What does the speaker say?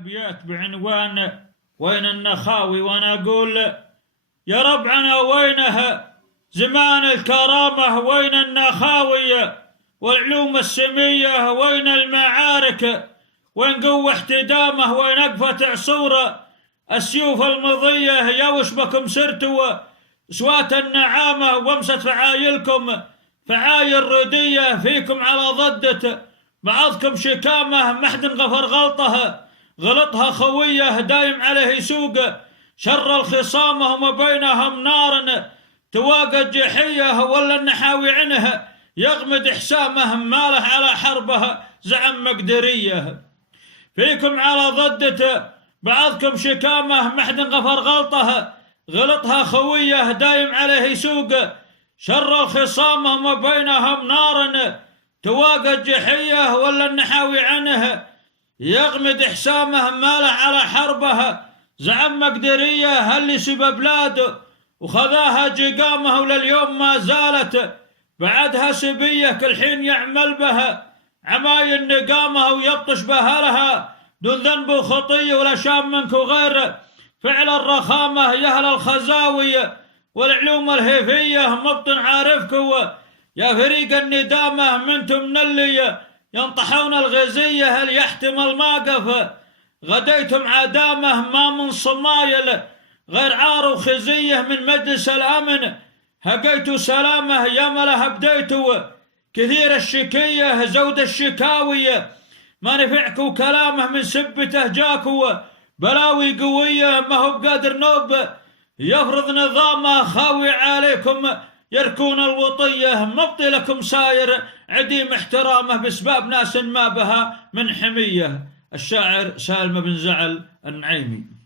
أبيات بعنوان وين النخاوي، وأنا أقول يا ربعنا وينه زمان الكرامة، وين النخاوي والعلوم السمية، وين المعارك، وين قوة احتدامه، وين أقفة عصور السيوف المضية. يا وش بكم سرتوا سوات النعامة، وامست فعايلكم فعايل ردية، فيكم على ضدة بعضكم شكامة، محد غفر غلطها خويه، دايم عليه يسوق شر الخصامة، وما بينهم نار تواقى الجحية، ولا النحاوي عنه يغمد حسامه، ماله على حربه زعم مقدريه. فيكم على ضدته بعضكم شكامه، محد غفر غلطها خويه، دايم عليه يسوق شر الخصامة، وما بينهم نار تواقى الجحية، ولا النحاوي عنه يغمد حسامه، ماله على حربه زعم مقدريه. اللي سبى بلاده وخذاها جقامه، ولليوم ما زالت بعدها سبيه، كل حين يعمل بها عمايل نقامه، ويبطش بأهلها دون ذنب وخطيه، ولا شام منك وغير فعل الرخامه. يا أهل الخزاوي والعلوم الهيفيه، مبطن عارفكم يا فريق الندامه، منتم من اللي ينطحون الغزيه، هل يحتمل موقف غديتم عدامه، ما من صمايل غير عار وخزيه، من مجلس الامن هقيتوا سلامه، يا مله بديتوا كثير الشكيه، زود الشكاوي ما نفعكوا كلامه، من سبته جاكوا بلاوي قويه، ما هو بقادر نوب يفرض نظامه، خاوي عليكم يركون الوطيه، مبطي لكم ساير عديم احترامه، بسباب ناس ما بها من حميه. الشاعر سالم بن زعل النعيمي.